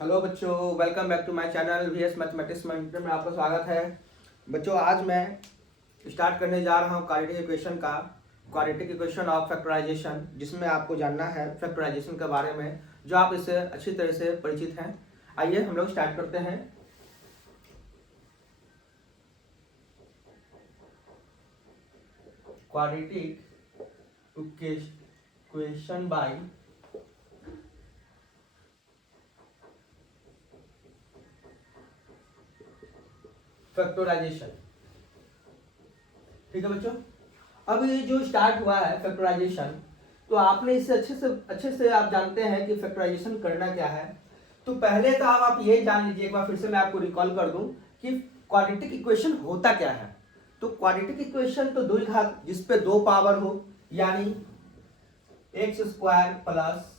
Hello बच्चों, welcome back to my channel VS mathematics में आपका स्वागत है। बच्चों, आज मैं स्टार्ट करने जा रहा हूँ क्वाड्रेटिक इक्वेशन ऑफ फैक्टराइजेशन, जिसमें आपको जानना है फैक्टराइजेशन के बारे में, जो आप इससे अच्छी तरह से परिचित हैं। आइए हम लोग स्टार्ट करते हैं। Quadratic equation by factorisation. ठीक है बच्चों, अब ये जो स्टार्ट हुआ है फैक्टराइजेशन, तो आपने इससे अच्छे से आप जानते हैं कि फैक्टराइजेशन करना क्या है। तो पहले तो आप ये जान लीजिए, एक बार फिर से मैं आपको रिकॉल कर दूं कि क्वाड्रेटिक इक्वेशन होता क्या है। तो क्वाड्रेटिक इक्वेशन तो द्विघात जिसपे दो पावर हो, यानी x square plus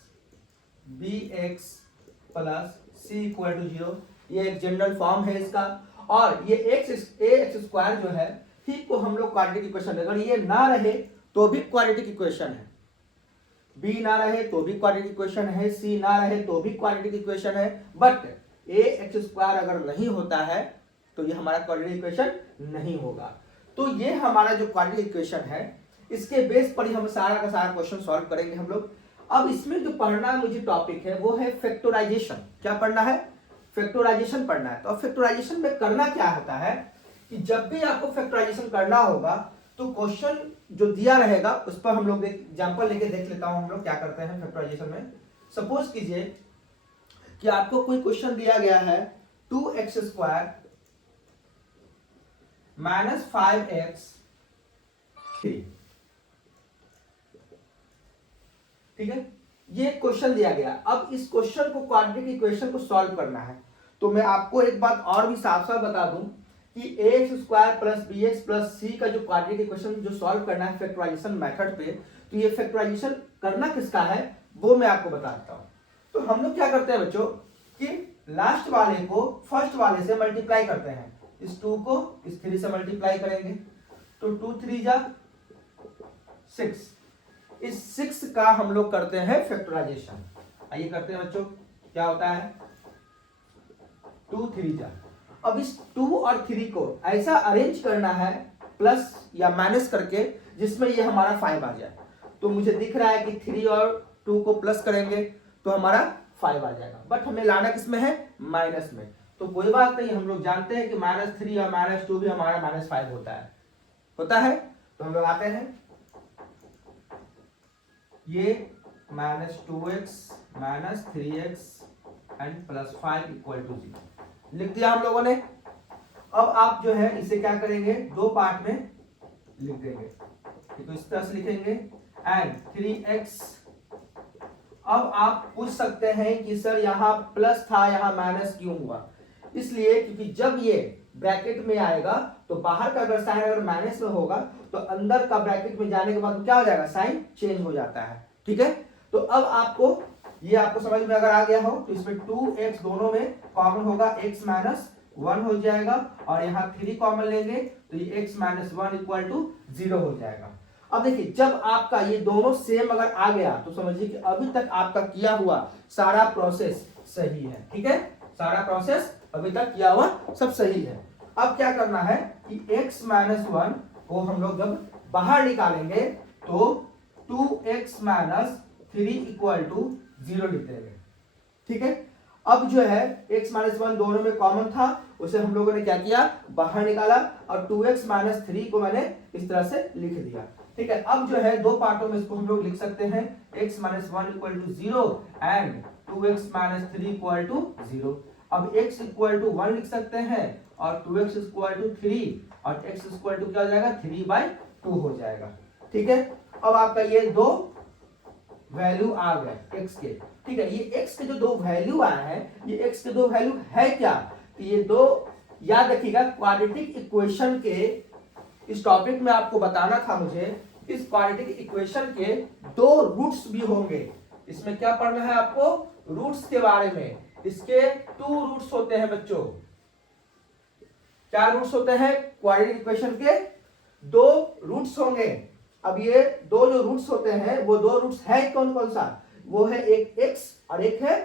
b x plus c equal to 0, ये एक जनरल फॉर्म है इसका। और ये एक्स स्क्वायर जो है, ठीक को हम लोग क्वाड्रेटिक इक्वेशन, अगर ये ना रहे तो भी क्वाड्रेटिक इक्वेशन है, बी ना रहे तो भी क्वाड्रेटिक इक्वेशन है, सी ना रहे तो भी क्वाड्रेटिक इक्वेशन है। बट ए एक्स स्क्वायर अगर नहीं होता है तो ये हमारा क्वाड्रेटिक इक्वेशन नहीं होगा। तो ये हमारा जो क्वाड्रेटिक इक्वेशन है, इसके बेस पर ही हम सारा का सारा क्वेश्चन सॉल्व करेंगे हम लोग। अब इसमें जो पढ़ना मुझे टॉपिक है वो है फैक्टराइजेशन। क्या पढ़ना है? फैक्टराइजेशन पढ़ना है। तो अब फैक्टराइजेशन में करना क्या होता है कि जब भी आपको फैक्टराइजेशन करना होगा तो क्वेश्चन जो दिया रहेगा उस पर हम लोग एग्जांपल लेके देख लेता हूं हम लोग क्या करते हैं फैक्टराइजेशन में। सपोज कीजिए कि आपको कोई क्वेश्चन दिया गया है 2x² माइनस 5x 3। ठीक है, ये क्वेश्चन दिया गया। अब इस क्वेश्चन को क्वाड्रेटिक इक्वेशन को सॉल्व करना है। तो मैं आपको एक बात और भी साफ साफ बता दूं कि ax² plus b x plus c का जो क्वाड्रेटिक इक्वेशन जो सॉल्व करना है फैक्टराइजेशन मेथड पे, तो ये फैक्टराइजेशन करना किसका है वो मैं आपको बताता हूं। तो हम लोग क्या करते हैं बच्चों कि लास्ट वाले को फर्स्ट वाले से मल्टीप्लाई करते हैं। इस 2 को इस 3 से मल्टीप्लाई करेंगे तो 2 3 जा 6। इस 6 का हम लोग करते हैं फैक्टराइजेशन। आइए करते हैं बच्चों, क्या होता है 2 3 जा। अब इस 2 और 3 को ऐसा अरेंज करना है प्लस या माइनस करके जिसमें ये हमारा 5 आ जाए। तो मुझे दिख रहा है कि 3 और 2 को प्लस करेंगे तो हमारा 5 आ जाएगा, बट हमें लाना किसमें है? माइनस में। तो कोई बात नहीं, हम लोग जानते हैं कि -3 और -2 भी हमारा -5 होता है। तो हम लोग आते हैं, ये -2x -3x and +5 equal to 0 लिख दिया हम लोगों ने। अब आप जो है इसे क्या करेंगे, दो पार्ट में लिख देंगे। तो इस तरह से लिखेंगे एंड 3x। अब आप पूछ सकते हैं कि सर यहाँ प्लस था यहाँ माइनस क्यों हुआ? इसलिए क्योंकि जब ये ब्रैकेट में आएगा तो बाहर का अगर साइन अगर माइनस में होगा तो अंदर का ब्रैकेट में जाने के बाद क्या हो जाएगा, साइन चेंज हो जाता है। ठीक है, तो अब आपको ये आपको समझ में अगर आ गया हो तो इसमें 2x दोनों में कॉमन होगा, x - 1 हो जाएगा और यहाँ 3 कॉमन लेंगे तो ये x - 1 इक्वल टू 0 हो जाएगा। अब देखिए, जब आपका ये दोनों सेम अगर आ गया तो समझिए कि अभी तक आपका किया हुआ सारा प्रोसेस सही है। ठीक है, सारा प्रोसेस अभी तक किया हुआ सब सही है। अब क्या करना है कि x - 1 को हम लोग जब बाहर निकालेंगे तो 2x - 3 इक्वल टू 0 लिख देंगे। ठीक है, अब जो है x - 1 दोनों में कॉमन था, उसे हम लोगों ने क्या किया, बाहर निकाला और 2x - 3 को मैंने इस तरह से लिख दिया। ठीक है, अब जो है दो पार्टों में इसको हम लोग लिख सकते हैं, x - 1 equal to 0 and 2x - 3 equal to 0। अब x इक्वल टू 1 लिख सकते हैं और 2x इक्वल टू 3 और x इक्वल टू क्या हो जाएगा, 3/2 हो जाएगा। ठीक है, अब आपका ये दो वैल्यू आ गए x के। ठीक है, ये x के जो दो वैल्यू आए हैं, ये x के दो वैल्यू है क्या, तो ये दो, याद रखिएगा क्वाड्रेटिक इक्वेशन के इस टॉपिक में आपको बताना था मुझे, इस क्वाड्रेटिक इक्वेशन के दो रूट्स भी होंगे। इसमें क्या पढ़ना है आपको, रूट्स के बारे में। इसके 2 रूट्स होते हैं बच्चों। क्या रूट्स होते हैं? क्वाड्रेटिक इक्वेशन के 2 रूट्स होंगे। अब ये दो जो रूट्स होते हैं वो 2 रूट्स है कौन कौन सा? वो है एक x और एक है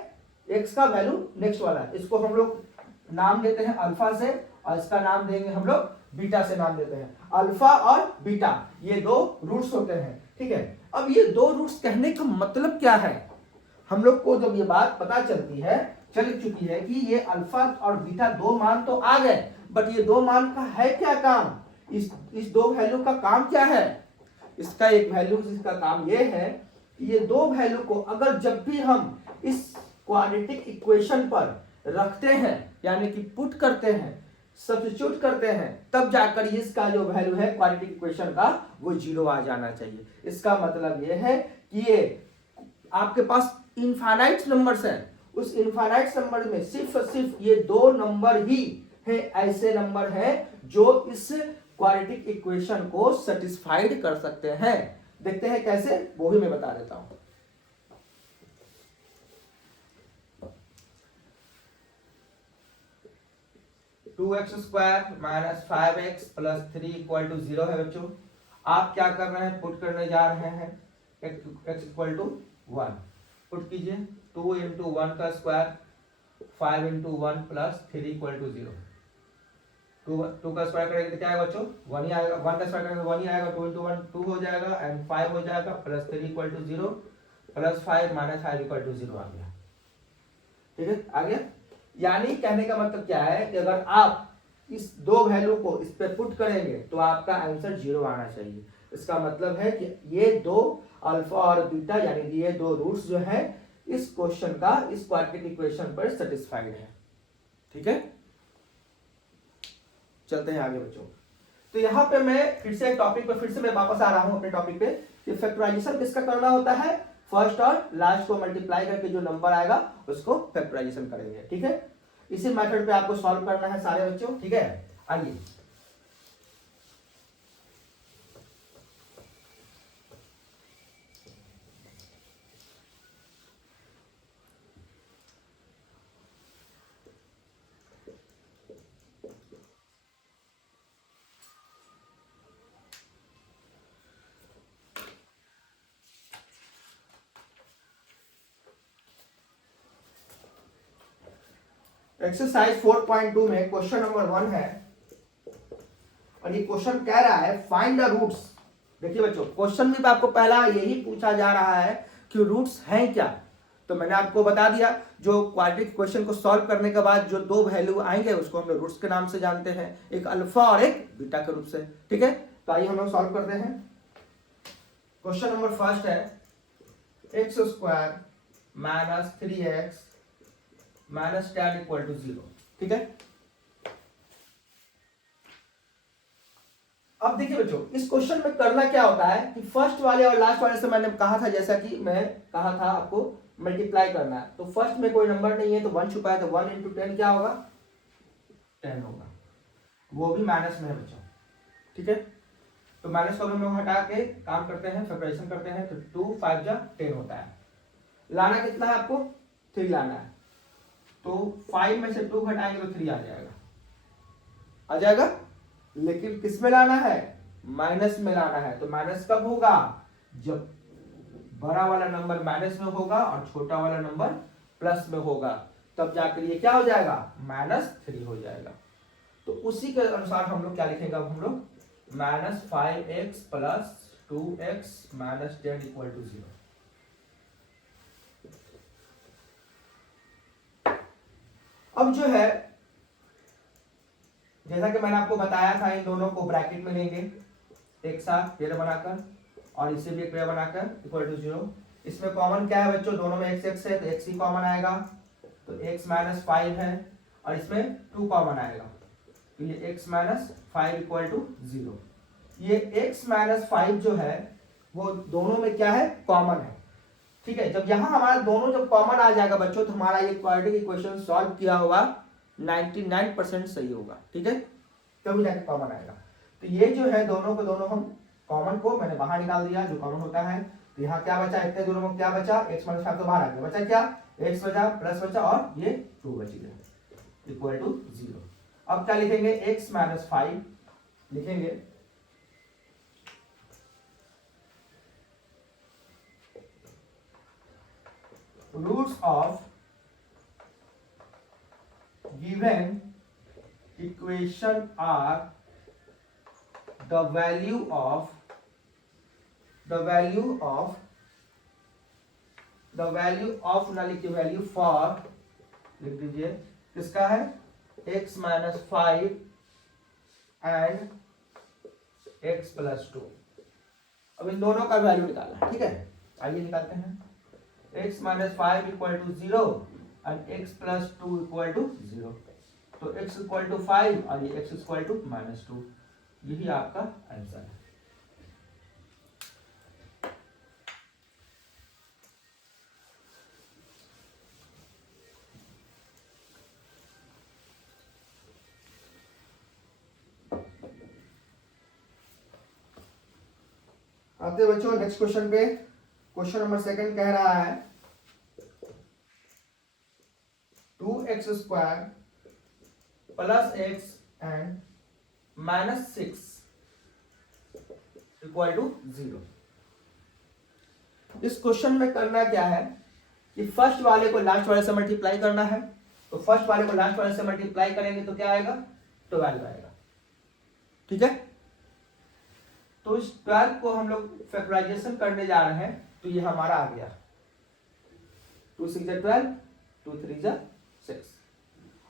एक्स का वैल्यू नेक्स्ट वाला है, इसको हम लोग नाम देते हैं अल्फा से, और इसका नाम देंगे हम लोग बीटा से नाम देते हैं। अल्फा और बीटा ये दो रूट्स होते हैं, ठीक है। अब ये दो रूट्स कहने का मतलब क्या है, हम लोग को जब ये बात पता चल चुकी है कि ये अल्फा और बीटा दो मान तो आ गए, बट ये दो मान का है क्या काम, इस दो वैल्यू का काम क्या है, इसका एक वैल्यू जिसका काम ये है कि ये दो वैल्यू को अगर जब भी हम इस क्वाड्रेटिक इक्वेशन पर रखते हैं, यानी कि पुट करते हैं, सब्स्टिट्यूट करते हैं, तब जाकर इसका जो वैल्यू है क्वाड्रेटिक इक्वेशन का वो 0 आ जाना चाहिए। इसका मतलब ये है कि ये आपके पास इनफाइनाइट नंबर्स हैं, उस इनफाइनाइट नंबर में सिर्फ ये दो नंबर ही है ऐसे नंबर हैं जो इस क्वाड्रेटिक इक्वेशन को सेटिस्फाइड कर सकते हैं। देखते हैं कैसे, वो भी मैं बता देता हूं। Two x square minus 5x plus 3 equal to 0 है बच्चों। आप क्या कर रहे हैं, पुट करने जा रहे हैं x इक्वल टू 1, पुट कीजिए 2 इंटू 1 का square 5 into 1 plus 3 equal to 0। 2 का स्क्वायर करेंगे तो क्या आएगा बच्चों, 1 ही आएगा, 1 का स्क्वायर करेंगे तो 1 ही आएगा, 2 इंटू 1 2 हो जाएगा एंड 5 हो जाएगा plus 3 equal to 0 plus 5 minus 5 equal to 0 आ गया, ठीक है, आ गया। यानी कहने का मतलब क्या है कि अगर आप इस दो वैल्यू को इस पे पुट करेंगे तो आपका आंसर 0 आना चाहिए। इसका मतलब है कि ये दो अल्फा और बीटा यानी ये दो रूट्स जो है इस क्वेश्चन का इस क्वाड्रेटिक इक्वेशन पर सेटिस्फाइड है, ठीक है। चलते हैं आगे बच्चों। तो यहां पे मैं फिर से टॉपिक पे फिर से मैं वापस आ रहा हूं अपने टॉपिक पे कि फैक्टराइजेशन किसका करना होता है, फर्स्ट और लास्ट को मल्टीप्लाई करके जो नंबर आएगा उसको फैक्टराइजेशन करेंगे, ठीक है। इसी मेथड पे आपको सॉल्व करना है सारे बच्चों, ठीक है। आइए एक्सरसाइज 4.2 में क्वेश्चन नंबर 1 है और ये क्वेश्चन कह रहा है फाइंड द रूट्स। देखिए बच्चों, क्वेश्चन में आपको पहला यही पूछा जा रहा है कि रूट्स हैं क्या। तो मैंने आपको बता दिया जो क्वाड्रेटिक इक्वेशन को सॉल्व करने के बाद जो दो वैल्यू आएंगे उसको हम लोग रूट्स के नाम से जानते हैं, एक अल्फा और एक बीटा के रूप से, ठीक है। तो आइए हम लोग सॉल्व करते हैं। क्वेश्चन नंबर फर्स्ट है x square minus 3x minus 10 equal to 0, ठीक है। अब देखिए बच्चों, इस क्वेश्चन में करना क्या होता है कि फर्स्ट वाले और लास्ट वाले से मैंने कहा था, जैसा कि मैं कहा था आपको मल्टीप्लाई करना है। तो फर्स्ट में कोई नंबर नहीं है तो 1 छुपा है, तो 1 इंटू 10 क्या होगा, 10 होगा, वो भी माइनस में है बच्चों, ठीक है। तो माइनस को हम लोग हटा के काम करते हैं, फैक्टराइजेशन करते हैं, तो 2 5 जा 10 होता है। लाना कितना है आपको, 3 लाना है। तो 5 में से 2 घटाएंगे तो 3 आ जाएगा, आ जाएगा। लेकिन किस में लाना है, माइनस में लाना है। तो माइनस कब होगा, जब बड़ा वाला नंबर माइनस में होगा और छोटा वाला नंबर प्लस में होगा, तब जाकर ये क्या हो जाएगा, -3 हो जाएगा। तो उसी के अनुसार हम लोग क्या लिखेंगे, अब हम लोग -5x plus 2x minus 10 equal to 0। अब जो है जैसा कि मैंने आपको बताया था, इन दोनों को ब्रैकेट में लेंगे एक साथ पेयर बनाकर और इसे भी एक पेयर बनाकर इक्वल टू 0। इसमें कॉमन क्या है बच्चों, दोनों में x है तो x ही कॉमन आएगा, तो x माइनस 5 है और इसमें 2 कॉमन आएगा, तो ये x माइनस 5 इक्वल टू 0। ये x माइनस 5 जो है वो दोनों में क्या है, कॉमन है, ठीक है। जब यहाँ हमारा दोनों जब कॉमन आ जाएगा बच्चों तो हमारा ये क्वाड्रेटिक इक्वेशन सॉल्व किया हुआ 99% सही होगा, ठीक है, तभी जाके कॉमन आएगा। तो ये जो है दोनों को दोनों हम कॉमन को मैंने बाहर निकाल दिया, जो कॉमन होता है। तो यहाँ क्या बचा, इतने दोनों में क्या बचा, x माइनस 5 तो बाहर आ गया, बचा क्या, x बचा प्लस बचा और ये 2 बच गया इक्वल टू 0। अब क्या लिखेंगे, x माइनस 5 लिखेंगे, roots of given equation are the value of null की वैल्यू फॉर, लिख दीजिए किसका है, x minus 5 and x plus 2। अब इन दोनों का वैल्यू निकालना है, ठीक है, आइए निकालते हैं। x minus 5 equal to 0 and x plus 2 equal to 0। तो x इक्वल टू 5 और ये x इक्वल टू माइनस 2, यही आपका आंसर है। आते हैं बच्चों नेक्स्ट क्वेश्चन पे। क्वेश्चन नंबर 2 कह रहा है 2x square plus x and minus 6 equal to 0। इस क्वेश्चन में करना क्या है कि फर्स्ट वाले को लास्ट वाले से मल्टीप्लाई करना है। तो फर्स्ट वाले को लास्ट वाले से मल्टीप्लाई करेंगे तो क्या आएगा, 12 आएगा, ठीक है। तो इस 12 को हम लोग फैक्टराइजेशन करने जा रहे हैं, तो ये हमारा आ गया 2 6 12, 2 3 6।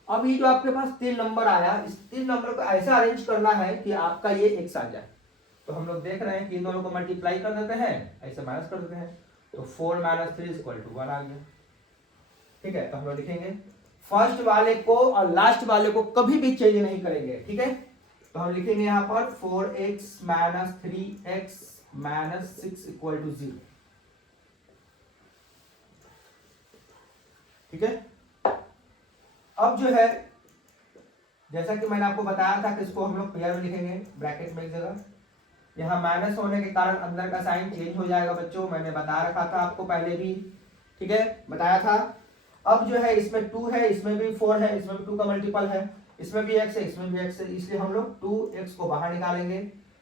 अब ये जो आपके पास 3 नंबर आया, इस 3 नंबर को ऐसा अरेंज करना है कि आपका ये x आ जाए। तो हम लोग देख रहे हैं कि इन दोनों को मल्टीप्लाई कर देते हैं, ऐसे माइनस कर देते हैं, तो 4 - 3 इक्वल टू 1 आ गया, ठीक है। तो हम लोग लिखेंगे फर्स्ट वाले को और लास्ट वाले को कभी भी चेंज नहीं करेंगे, ठीक है। तो हम लिखेंगे यहां पर 4x - 3x - 6 इक्वल टू 0, ठीक है। अब जो है जैसा कि मैंने आपको बताया था कि इसको हम लोग पेयर में लिखेंगे, ब्रैकेट में एक जगह। यहाँ माइनस होने के कारण अंदर का साइन चेंज हो जाएगा बच्चों, मैंने बता रखा था आपको पहले भी, ठीक है, बताया था। अब जो है इसमें 2 है, इसमें भी 4 है, इसमें भी 2 का मल्टीपल है, इसमें भी x है, इसमें भी x है, इसलिए हम लोग 2x को बाहर निकालेंगे।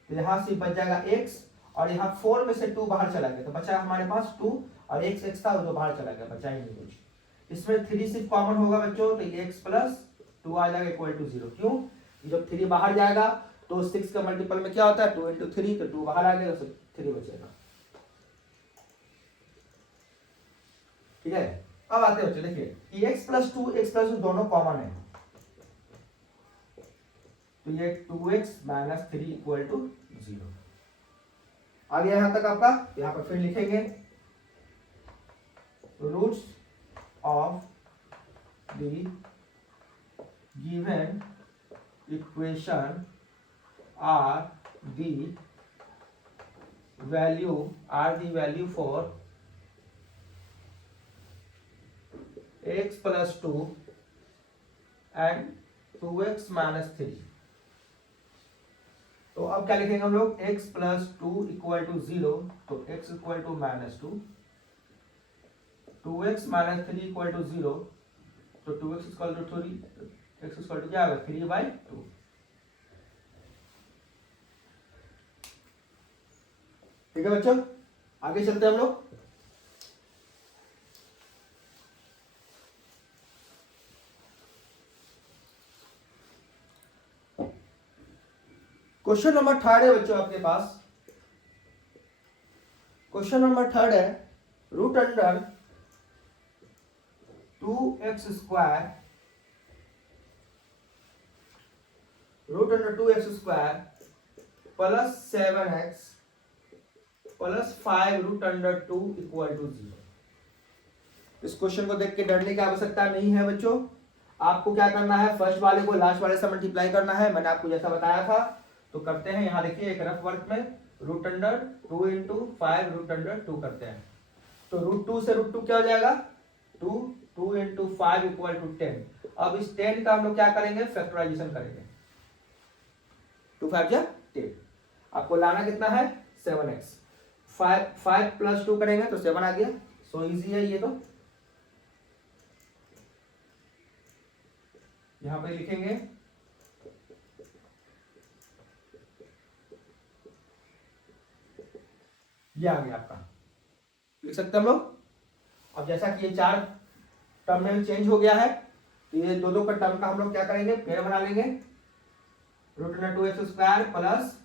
तो यहाँ से बच जाएगा x और यहाँ 4 में से 2 बाहर चला गया, तो बचा हमारे पास 2 और x था जो बाहर चला गया, बचा ही नहीं कुछ। इसमें 3 सिर्फ कॉमन होगा बच्चों, तो ये x प्लस 2 आ जाएगा इक्वल टू 0। क्यों, जब 3 बाहर जाएगा तो 6 का मल्टीपल में क्या होता है 2 × 3, तो 2 बाहर आ गया तो 3 बचेगा, ठीक है। अब आते हैं बच्चों, देखिए कि x प्लस 2 x प्लस 2 दोनों कॉमन है, तो ये 2x - 3 इक्वल टू 0 आ गया यहां तक आपका। यहां पर फिर लिखेंगे roots of the given equation are the value for x plus 2 and 2x - 3। तो अब क्या लिखेंगे हम लोग, x प्लस 2 इक्वल टू 0, तो x equal to -2, 2x - 3 equal to 0, तो 2x equal to 3, x equal to क्या आएगा 3/2। ठीक है बच्चों, आगे चलते हैं हम लोग। क्वेश्चन नंबर 3 है बच्चों आपके पास। क्वेश्चन नंबर 3 है root under 2x square plus 7x plus 5 root under 2 equal to 0। इस क्वेश्चन को देख के डरने की आवश्यकता नहीं है बच्चों। आपको क्या करना है, फर्स्ट वाले को लास्ट वाले से मल्टीप्लाई करना है, मैंने आपको जैसा बताया था। तो करते हैं, यहाँ देखिए एक रफ वर्क में रूट अंडर 2 × 5 रूट अंडर 2 करते हैं। तो √2 से √2 क्या हो जाएगा 2 × 5 इक्वल टू 10। अब इस 10 का हम लोग क्या करेंगे, फैक्टराइजेशन करेंगे। 2 5 जा 10, आपको लाना कितना है 7x। 5 + 2 करेंगे तो 7 आ गया। सो इजी है ये। तो यहां पे लिखेंगे ये आ गया आपका, लिख सकते हैं हम लोग। अब जैसा कि ये 4 टर्म में चेंज हो गया है, तो ये दो का टर्म का हम लोग क्या करेंगे, पेयर बना लेंगे। Root under 2x square plus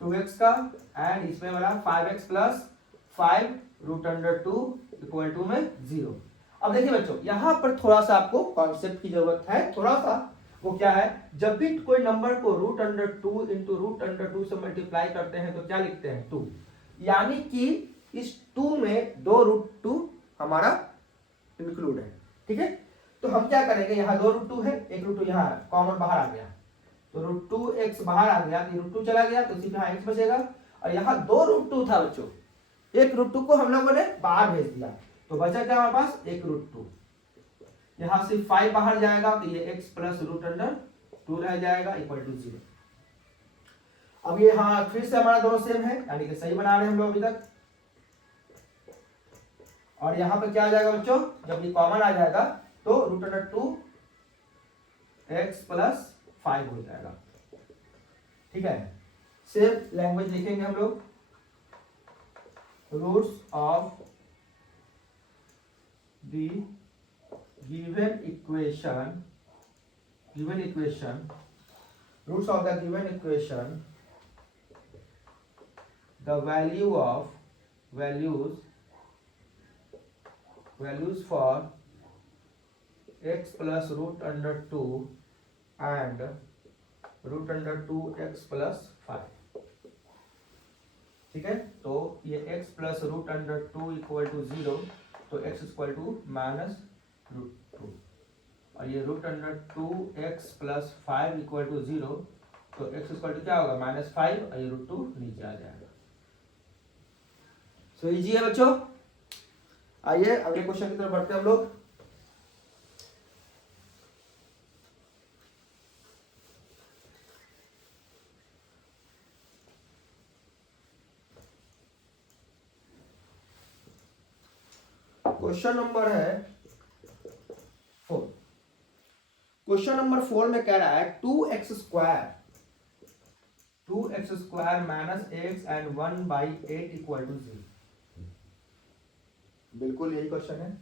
2x का एंड इसमें वाला 5x plus 5 root under 2 equal to में 0। अब देखिए बच्चों, यहाँ पर थोड़ा सा आपको कॉन्सेप्ट की जरूरत है, थोड़ा सा। वो क्या है, जब भी कोई नंबर को root under 2 into root under 2 से मल्टीप्लाई करते हैं तो क्या लिखते हैं, 2। यानी कि इस 2 में 2 रूट 2 हमारा इंक्लूड है, ठीक है। तो हम क्या करेंगे, यहाँ 2 रूट 2 है, एक रूट 2 यहाँ कॉमन बाहर आ गया, तो रूट 2x बाहर आ गया, रूट 2 चला गया, तो इसी पे x बचेगा। और यहाँ 2 रूट 2 था बच्चों, एक रूट 2 को हम लोगों ने बाहर भेज दिया, तो बचा क्या हमारे पास, एक रूट 2। यहाँ से 5 बाहर जाएगा तो ये x प्लस रूट अंडर 2 रह जाएगा इक्वल टू 0। अब ये हाँ फिर से हमारा दोनों सेम है, यानी कि सही बना रहे हैं हम लोग अभी तक। और यहाँ पे क्या आ जाएगा बच्चों, जब ये कॉमन आ जाएगा तो रूट अंडर 2 x प्लस 5 हो जाएगा, ठीक है। सेम लैंग्वेज लिखेंगे हम लोग, roots of the given equation, roots of the given equation, the value of values for x plus root under 2 and root under 2x plus 5, ठीक है। तो ये x plus root under 2 equal to 0, तो x equal to minus root 2, और ये root under 2x plus 5 equal to 0, तो x equal to क्या होगा, माइनस 5, और ये रूट 2 नीचे आ जाएगा। सो इजी है बच्चों। आइए अगले क्वेश्चन की तरफ बढ़ते हैं हम लोग। क्वेश्चन नंबर है 4। क्वेश्चन नंबर 4 में कह रहा है 2x square minus x and 1/8 equal to 0। बिल्कुल यही क्वेश्चन है।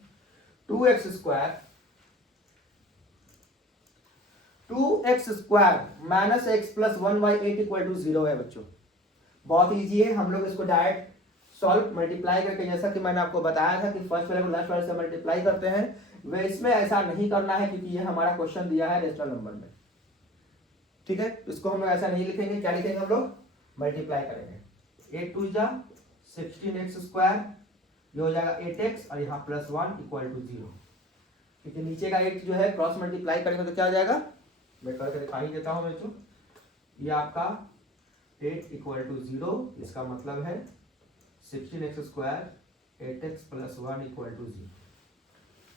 2x square minus x plus 1/8 equal to 0 है बच्चों। बहुत इजी है, हम लोग इसको डायरेक्ट सॉल्व मल्टीप्लाई करके, जैसा कि मैंने आपको बताया था कि फर्स्ट वाले को लास्ट वाले से मल्टीप्लाई करते हैं, वे इसमें ऐसा नहीं करना है क्योंकि ये हमारा क्वेश्चन दिया है रेशनल नंबर में, ठीक है। इसको हम लोग ऐसा नहीं लिखेंगे, क्या लिखेंगे हम लोग, मल्टीप्लाई करेंगे। 8 2 जा 16x स्क्वायर, ये हो जाएगा 8x, और यहाँ प्लस 1 इक्वल टू 0, क्योंकि नीचे का 8 जो है क्रॉस मल्टीप्लाई करेंगे तो क्या आ जाएगा, मैं करके दिखा ही देता हूँ बच्चों। ये आपका 8 इक्वल टू 0, इसका मतलब है 16x square 8x plus 1 equal to 0।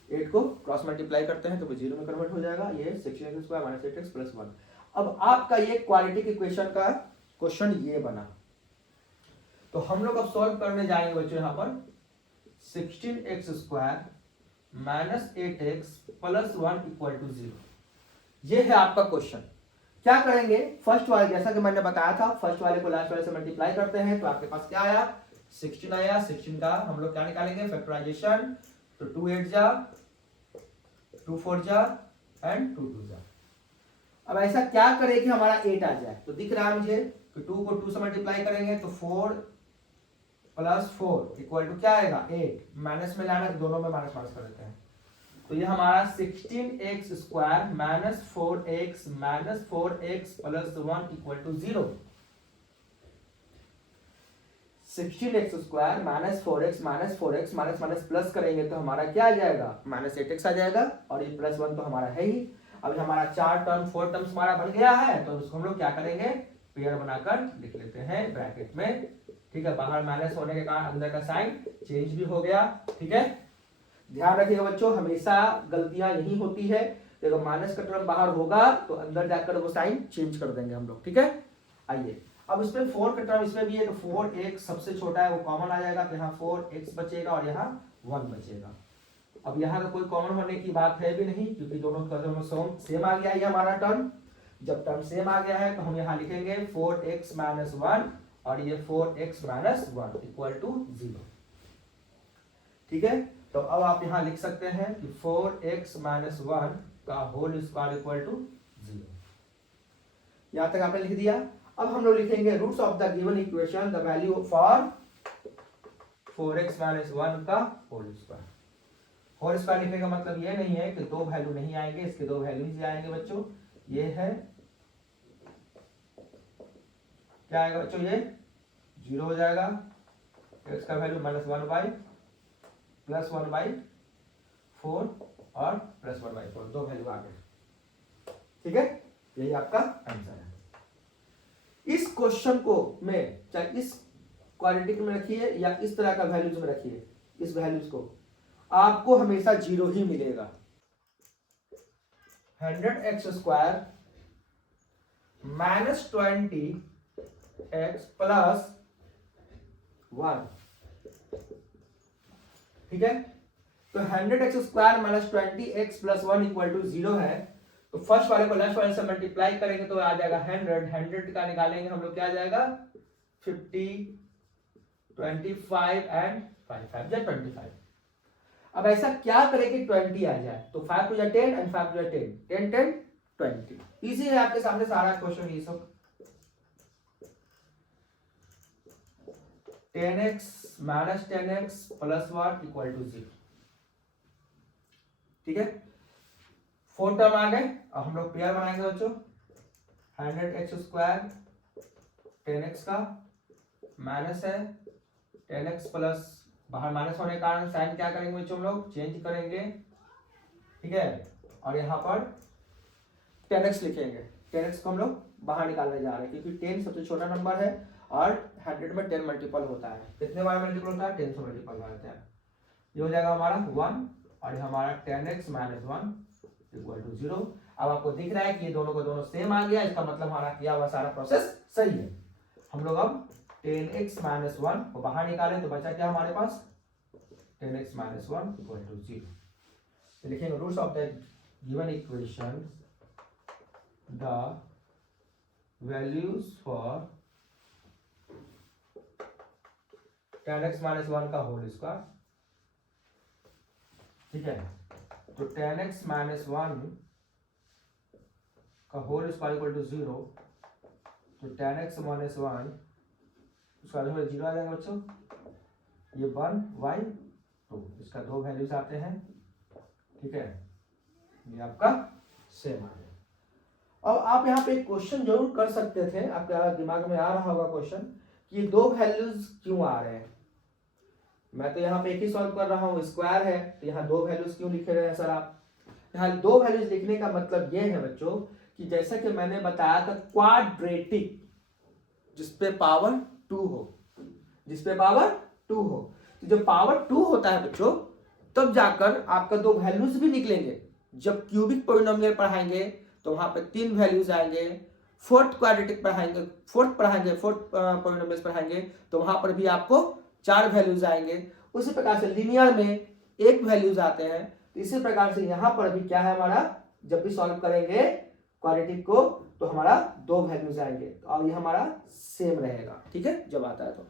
8 को क्रॉस मल्टीप्लाई करते हैं तो वो 0 में कन्वर्ट हो जाएगा, ये 16x square minus 8x plus 1। अब आपका ये क्वाड्रेटिक इक्वेशन का क्वेश्चन ये बना, तो हम लोग अब सॉल्व करने जाएंगे बच्चों। यहाँ पर 16x square minus 8x plus 1 equal to 0, ये है आपका क्वेश्चन। क्या करेंगे, फर्स्ट वाले जैसा कि मैंने बताया था, फर्स्ट वाले को लास्ट वाले से मल्टीप्लाई करते हैं तो आपके पास क्या आया, 16 आया। 16 का हम लोग क्या निकालेंगे, फैक्टराइजेशन, तो 2 8 जा 2 4 जा एंड 2 2 जा। अब ऐसा क्या करें कि हमारा 8 आ जाए, तो दिख रहा है मुझे कि 2 को 2 से मल्टीप्लाई करेंगे तो 4 प्लस 4 इक्वल टू क्या आएगा, 8। माइनस में लाना तो दोनों में माइनस माइनस कर देते हैं, तो ये हमारा 16x square minus 4x plus 1 equal to 0। 16x square minus 4x minus minus plus करेंगे तो हमारा क्या आ जाएगा, माइनस 8x आ जाएगा, और ये प्लस 1 तो हमारा है ही। अब हमारा 4 टर्म्स हमारा बन गया है, तो उसको हम लोग क्या करेंगे, पेयर बनाकर लिख लेते हैं ब्रैकेट में, ठीक है। बाहर माइनस होने के कारण अंदर का साइन चेंज भी हो गया, ठीक है। ध्यान रखिएगा बच्चों, हमेशा गलतियां यही होती है, देखो माइनस का टर्म बाहर होगा तो अंदर जाकर वो साइन चेंज कर देंगे हम लोग, ठीक है। आइए अब इसमें 4 का टर्म इसमें भी है, तो 4x सबसे छोटा है वो कॉमन आ जाएगा, तो यहाँ 4x बचेगा और यहाँ 1 बचेगा। अब यहाँ का कोई कॉमन होने की बात है भी नहीं, क्योंकि दोनों का दोनों सेम आ गया है हमारा टर्म। जब टर्म सेम आ गया है तो हम यहाँ लिखेंगे 4x माइनस 1 और ये 4x माइनस 1 इक्वल टू 0, ठीक है। तो अब आप यहाँ लिख सकते हैं कि 4x माइनस 1 का होल स्क्वायर इक्वल टू 0। यहां तक आपने लिख दिया। अब हम लोग लिखेंगे roots of the given equation the value for 4x minus 1 का होल स्क्वायर। होल स्क्वायर लिखने का मतलब ये नहीं है कि दो वैल्यू नहीं आएंगे, इसके दो वैल्यूज आएंगे बच्चों। ये है क्या आएगा बच्चों, ये 0 हो जाएगा, x का वैल्यू -1/, +1/4 और +1/4, दो वैल्यू आ गए। ठीक है, यही आपका आंसर है। इस क्वेश्चन को में चाहे इस क्वाड्रेटिक में रखिए या इस तरह का वैल्यूज में रखिए, इस वैल्यूज को आपको हमेशा 0 ही मिलेगा। 100x² -20x + 1, ठीक है। तो 100x² -20x + 1 = 0 है। तो फर्स्ट वाले को लास्ट वाले से मल्टीप्लाई करेंगे तो आ जाएगा 100 का निकालेंगे हम लोग, क्या आ जाएगा 50, 25 एंड 5 या 25। अब ऐसा क्या करें कि 20 आ जाए, तो 5 × 10 एंड 5 × 10, 10 10 20। इजी है आपके सामने सारा क्वेश्चन। ये सब 10x - 10x + 1 = 0, ठीक है। 4 टर्म आ गए। अब हम लोग पेयर बनाएंगे बच्चों। 100x² 10x का माइनस है 10x प्लस, बाहर माइनस होने के कारण साइन क्या करेंगे बच्चों हम लोग, चेंज करेंगे, ठीक है। और यहाँ पर 10x लिखेंगे। 10x को हम लोग बाहर निकालने जा रहे हैं क्योंकि 10 सबसे छोटा नंबर है और 100 में 10 मल्टीपल होता है। कितने बार मल्टीपल होता है, 10 से मल्टीपल होता है। ये हो जाएगा हमारा 1 और ये हमारा 10x - 1 = 0। अब आपको दिख रहा है कि ये दोनों को दोनों सेम आ गया, इसका मतलब हमारा किया हुआ सारा प्रोसेस सही है। हम लोग अब 10x - 1 को बाहर निकालें तो बचा क्या हमारे पास, 10x - 1 = 0। तो लिखेंगे roots of the given equation the values for 10x - 1 का होल स्क्वायर, ठीक है। तो 10x - 1 का होल स्क्वायर = 0, तो 10x - 1 उसका 0 आ जाएगा बच्चों। ये 1/2, इसका दो वैल्यूज आते हैं, ठीक है। ये आपका सेम आ गया। अब आप यहाँ पे एक क्वेश्चन जरूर कर सकते थे, आपके दिमाग में आ रहा होगा क्वेश्चन कि ये दो वैल्यूज क्यों आ रहे हैं। मैं तो यहाँ पे एक ही सॉल्व कर रहा हूँ, स्क्वायर है तो यहाँ दो वैल्यूज क्यों लिखे रहे हैं सर आप। यहाँ दो वैल्यूज लिखने का मतलब ये है बच्चों कि जैसा कि मैंने बताया था क्वाड्रेटिक जिसपे पावर 2 हो, जिसपे पावर 2 हो, तो जब पावर 2 होता है बच्चों तब जाकर आपका दो वैल्यूज भी निकलेंगे। जब क्यूबिक पॉलिनोमियल पढ़ाएंगे तो वहां पे 3 वैल्यूज आएंगे। फोर्थ क्वाड्रेटिक पढ़ाएंगे, फोर्थ पॉलिनोमियल्स पढ़ाएंगे तो वहां पर भी आपको 4 वैल्यूज आएंगे। उसी प्रकार से लिनियर में 1 वैल्यूज आते हैं। तो इसी प्रकार से यहाँ पर भी क्या है हमारा, जब भी सॉल्व करेंगे क्वाड्रेटिक को तो हमारा 2 वैल्यूज आएंगे और ये हमारा सेम रहेगा, ठीक है, जब आता है तो।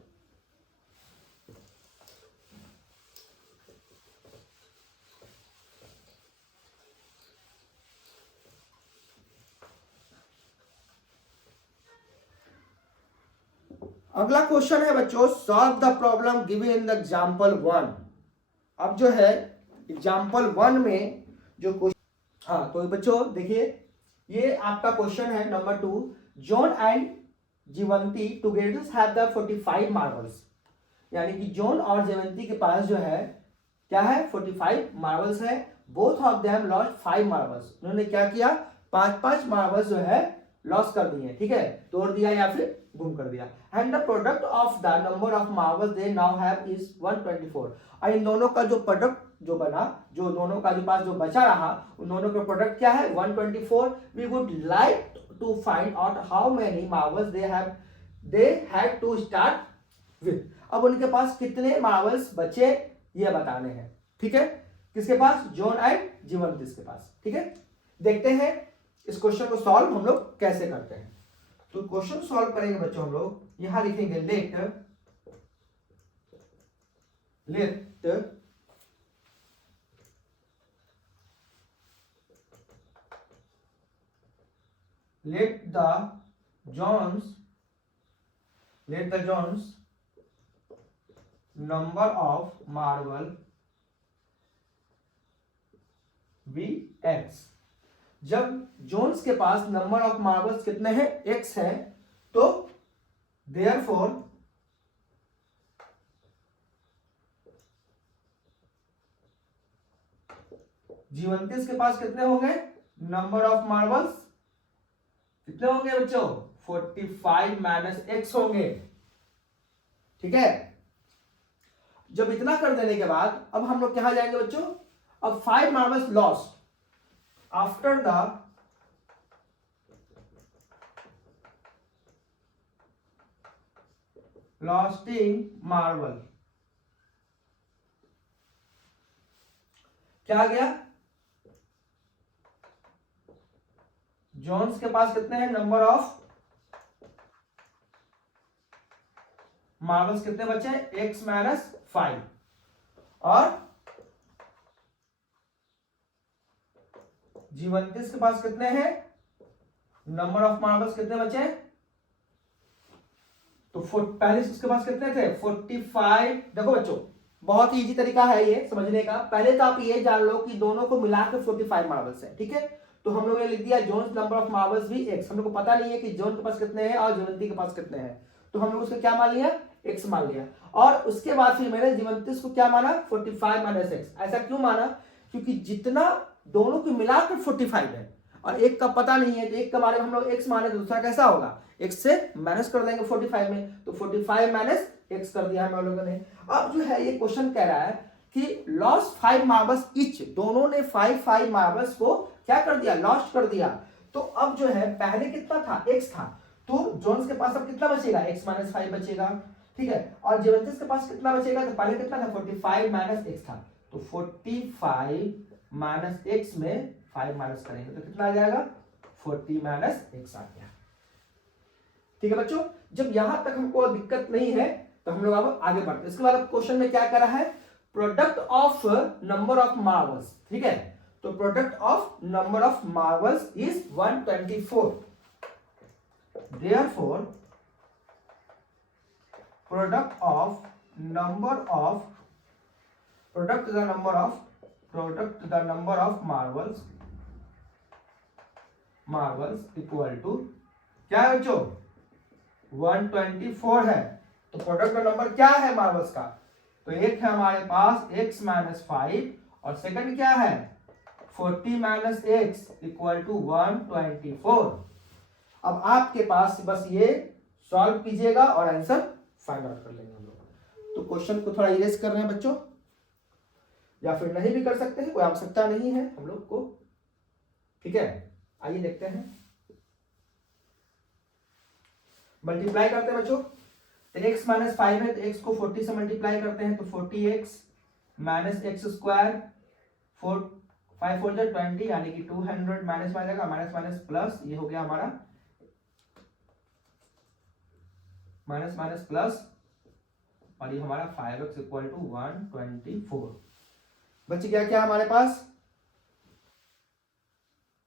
अगला क्वेश्चन है बच्चों, solve the problem given in the example 1। अब जो है एग्जांपल 1 में जो क्वेश्चन, हाँ तो बच्चों देखिए ये आपका क्वेश्चन है number 2। John and Jivanti together have the 45 marbles. यानी कि जॉन और जीवंती के पास जो है क्या है, 45 मार्बल्स है। Both of them lost 5 marbles. उन्होंने क्या किया, 5-5 मार्बल्स जो है लॉस कर दिए, ठीक है, तोड़ दिया या फिर गुम कर दिया। And the product of the number of marbles they now have is 124। और इन दोनों का जो प्रोडक्ट जो बना, जो दोनों का जो पास जो बचा रहा, उन दोनों का प्रोडक्ट क्या है 124। We would like to find out how many marbles they had to start with. अब उनके पास कितने मार्बल्स बचे ये बताने हैं, ठीक है। किसके पास, जॉन एंड जीवंती के पास, ठीक है। देखते हैं इस क्वेश्चन को सॉल्व हम लोग कैसे करते हैं। तो क्वेश्चन सॉल्व करेंगे बच्चों हम लोग, यहां लिखेंगे let let the Jones number of marble be x। जब जोन्स के पास नंबर ऑफ मार्बल्स कितने हैं, x है, तो देयरफॉर G29 के पास कितने होंगे, नंबर ऑफ मार्बल्स कितने होंगे बच्चों, 45 माइनस x होंगे। ठीक है, जब इतना कर देने के बाद अब हम लोग कहां जाएंगे बच्चों, अब 5 marbles lost after the losting marble. क्या आ गया, जोन्स के पास कितने हैं, नंबर ऑफ मार्बल्स कितने बचे, x माइनस 5, और G29 के पास कितने हैं, नंबर ऑफ मार्बल्स कितने बचे, तो पहले उसके पास कितने थे, 45। देखो बच्चों बहुत ही इजी तरीका है ये समझने का, पहले तो आप ये जान लो कि दोनों को मिलाकर 45 मार्बल्स है। ठीक है, तो हम लोग ने लिख दिया जोन्स नंबर ऑफ मार्बल्स भी x। हम लोग को पता नहीं है कि जोन के पास कितने हैं और G29 के पास कितने हैं, तो हम लोग उसको क्या मान लिया, x मान लिया। और उसके बाद फिर मैंने G29 को क्या माना, 45 माइनस x। ऐसा क्यों माना, क्योंकि जितना दोनों को मिलाकर 45 है और एक का पता नहीं है, तो एक के बारे में हम लोग x माने तो दूसरा कैसा होगा, x से माइनस कर देंगे 45 में, तो 45 माइनस x कर दिया हम लोगों ने। अब जो है ये क्वेश्चन कह रहा है कि लॉस्ट 5 मार्बल्स ईच, दोनों ने 5 मार्बल्स को क्या कर दिया, लॉस्ट कर दिया। तो अब जो है पहले कितना था, x था, तो जोन्स के पास अब कितना बचेगा, x माइनस 5 बचेगा। ठीक है, और G29 के पास कितना बचेगा, तो पहले कितना था, 45 माइनस x था, तो 45 माइनस x में 5 माइनस करेंगे तो कितना आ जाएगा, 40 माइनस x आ गया। ठीक है बच्चों, जब यहां तक हमको दिक्कत नहीं है तो हम लोग अब आगे बढ़ते हैं। इसके बाद क्वेश्चन में क्या करा है, product of number of marbles. ठीक है, तो product of number of marbles is 124, therefore product the number of marbles equal to क्या है बच्चों, 124 है। तो प्रोडक्ट का नंबर क्या है मार्बल्स का, तो एक है हमारे पास x माइनस 5 और सेकंड क्या है 40 माइनस x इक्वल टू 124। अब आपके पास बस ये सॉल्व कीजिएगा और आंसर फाइंड आउट कर लेंगे हम लोग। तो क्वेश्चन को थोड़ा इरेज कर रहे हैं बच्चों, या फिर नहीं भी कर सकते हैं, कोई आवश्यकता नहीं है हम लोग को। ठीक है, आइए देखते हैं, मल्टीप्लाई करते हैं बच्चों। तो x माइनस 5 है तो x को 40 से मल्टीप्लाई करते हैं तो 40x माइनस एक्स स्क्वायर 5 4 20 यानी कि 200 माइनस में आ जाएगा, माइनस माइनस प्लस, ये हो गया हमारा माइनस माइनस प्लस, और ये हमारा 5x इक्वल टू 124। बच गया क्या हमारे पास,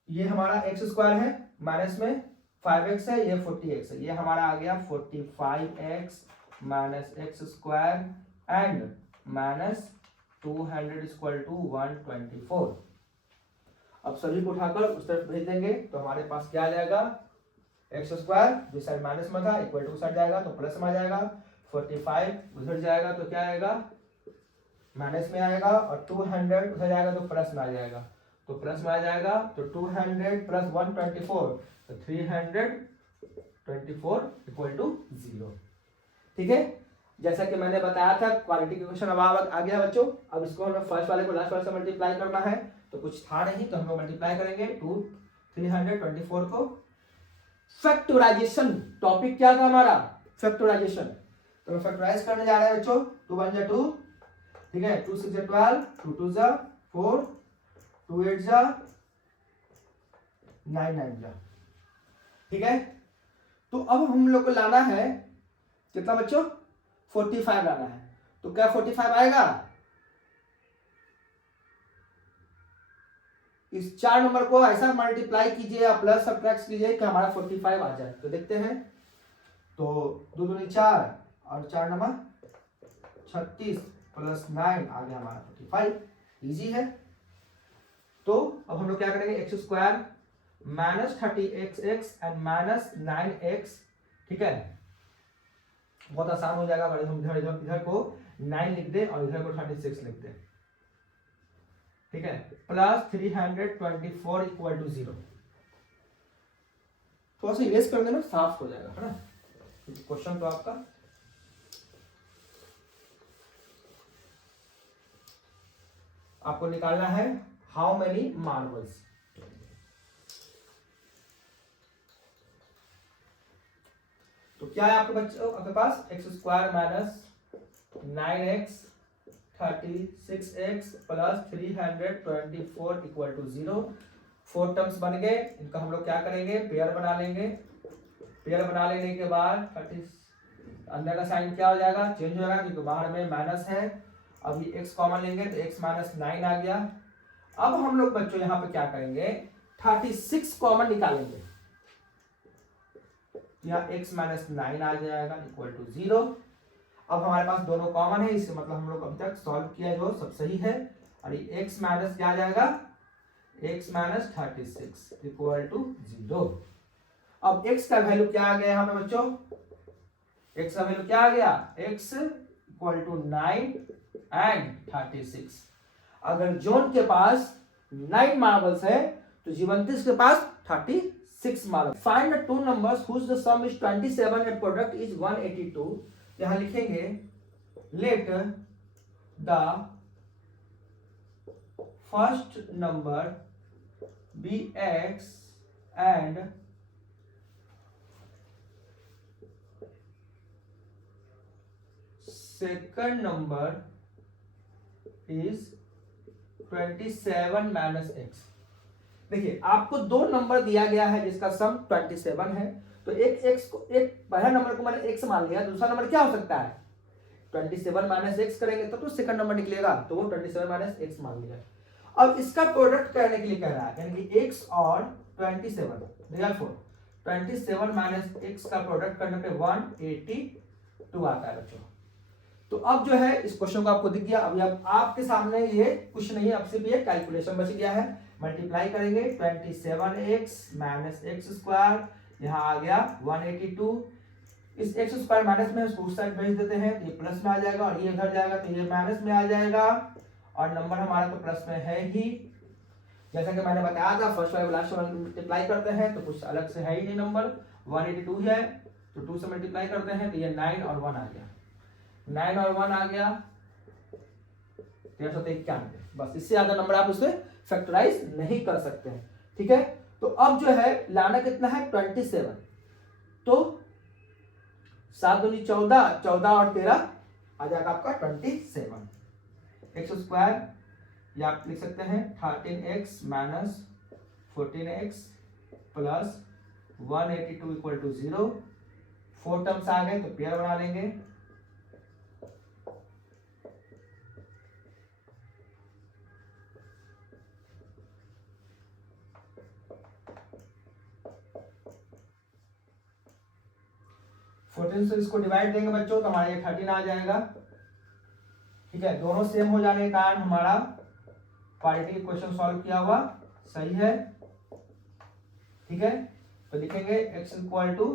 ये हमारा एक्स स्क्वायर है, माइनस में 5x है, ये 40x है, ये हमारा आ गया 45x minus x square and minus 200 equal to 124। अब सभी को उठाकर उस तरफ भेज देंगे तो हमारे पास क्या आ जाएगा, एक्स स्क्वायर जो साइड माइनस में था इक्वल टू साइड जाएगा तो प्लस में आ जाएगा, 45 उधर जाएगा तो क्या आएगा माइनस में आएगा, और 200 उधर जाएगा तो प्लस में आ जाएगा, तो प्लस में आ जाएगा, तो 200 प्लस 124 तो 324 इक्वल टू 0। ठीक है, जैसा कि मैंने बताया था क्वालिटी के क्वेश्चन अब आ गया बच्चों। अब इसको हमें फर्स्ट वाले को लास्ट वाले से मल्टीप्लाई करना है, तो कुछ था नहीं तो हम लोग मल्टीप्लाई करेंगे 324 को। फैक्टराइजेशन टॉपिक क्या था हमारा, फैक्टराइजेशन, तो हम फैक्टराइज करने जा रहे हैं बच्चों। 2 1 जा 2, ठीक है, 2 6 जा 12, 2 2 जा 4, 2 8 जा 9 9 जा। ठीक है, तो अब हम लोग को लाना है कितना बच्चों, 45 लाना है। तो क्या 45 आएगा, इस 4 नंबर को ऐसा मल्टीप्लाई कीजिए या प्लस सब्ट्रैक्ट कीजिए कि हमारा 45 आ जाए। तो देखते हैं, तो 2 दूनी 4 और 4 नंबर 36 प्लस 9 आ गया हमारा 45। इजी है। तो अब हम लोग क्या करेंगे, x square minus 30x and minus 9x, ठीक है, बहुत आसान हो जाएगा। अगर हम इधर को 9 लिख दें और इधर को 36 लिख दें, ठीक है, प्लस 324 इक्वल टू 0। थोड़ा सा इरेज कर देना, साफ हो जाएगा, है ना। क्वेश्चन तो आपका आपको निकालना है हाउ मेनी मार्बल्स। तो क्या है आपके बच्चों, आपके पास x square minus 9x 36x plus 324 equal to 0। 4 terms बन गए। इनका हम लोग क्या करेंगे, पेयर बना लेंगे। पेयर बना लेने के बाद 30 अंदर का साइन क्या हो जाएगा, चेंज हो जाएगा, क्योंकि बाहर में माइनस है। अभी x कॉमन लेंगे तो x माइनस 9 आ गया। अब हम लोग बच्चों यहाँ पे क्या करेंगे, 36 कॉमन निकालेंगे। यहाँ x माइनस 9 आ जाएगा इक्वल टू 0। अब हमारे पास दोनों कॉमन है, इससे मतलब हम लोग अभी तक सॉल्व किया जो सब सही है। और ये x माइनस क्या आ जाएगा, x माइनस 36 इक्वल टू 0। अब x का वैल्यू क्या आ गया यहाँ पे बच्चों, x का वैल्यू क्या आ गया, x इक्वल टू 9 एंड 36। अगर जॉन के पास 9 मार्बल्स है तो जीवंतिस के पास 36 marble. Find the two numbers whose the sum is 27 and product is 182। यहां लिखेंगे let the first number be x and second number is 27 minus x। देखिए आपको दो नंबर दिया गया है जिसका सम 27 है, तो एक x को, एक पहला नंबर को मैंने x मान लिया, दूसरा नंबर क्या हो सकता है 27 माइनस x करेंगे तब तो सेकंड नंबर निकलेगा, तो वो 27 माइनस x मान लिया। अब इसका प्रोडक्ट करने के लिए कह रहा है, यानी कि x और 27 माइनस x का प्रोडक्ट करने पे 182 आता है बच्चों। तो अब जो है इस क्वेश्चन को आपको दिख गया। अभी अब आपके सामने ये कुछ नहीं है, अब सिर्फ ये कैलकुलेशन बच गया है। मल्टीप्लाई करेंगे 27x माइनस एक्स स्क्वायर, यहाँ आ गया 182। इस एक्स स्क्वायर माइनस में उसको उस साइड भेज देते हैं तो ये प्लस में आ जाएगा, और ये इधर जाएगा तो ये माइनस में आ जाएगा, और नंबर हमारा तो प्लस में है ही। जैसा कि मैंने बताया था फर्स्ट वाले लास्ट वाले मल्टीप्लाई करते हैं तो कुछ अलग से है ही नहीं, नंबर 182 है तो 2 से मल्टीप्लाई करते हैं तो ये 9 और 1 आ गया, 9 और 1 आ गया 1391। बस इससे ज्यादा नंबर आप उससे फैक्टराइज नहीं कर सकते हैं, ठीक है। तो अब जो है लाना कितना है 27, तो 7 दूनी 14, 14 और 13 आ जाएगा आपका 27। एक्स स्क्वायर या आप लिख सकते हैं 13x minus 14x plus 182 equal to 0। 4 terms आ गए तो पेयर बना लेंगे। फोर्टीन से इसको डिवाइड देंगे बच्चों तो हमारा ये 13 आ जाएगा, ठीक है। दोनों सेम हो जाने के कारण हमारा क्वाड्रेटिक इक्वेशन सॉल्व किया हुआ सही है, ठीक है। तो लिखेंगे x equal to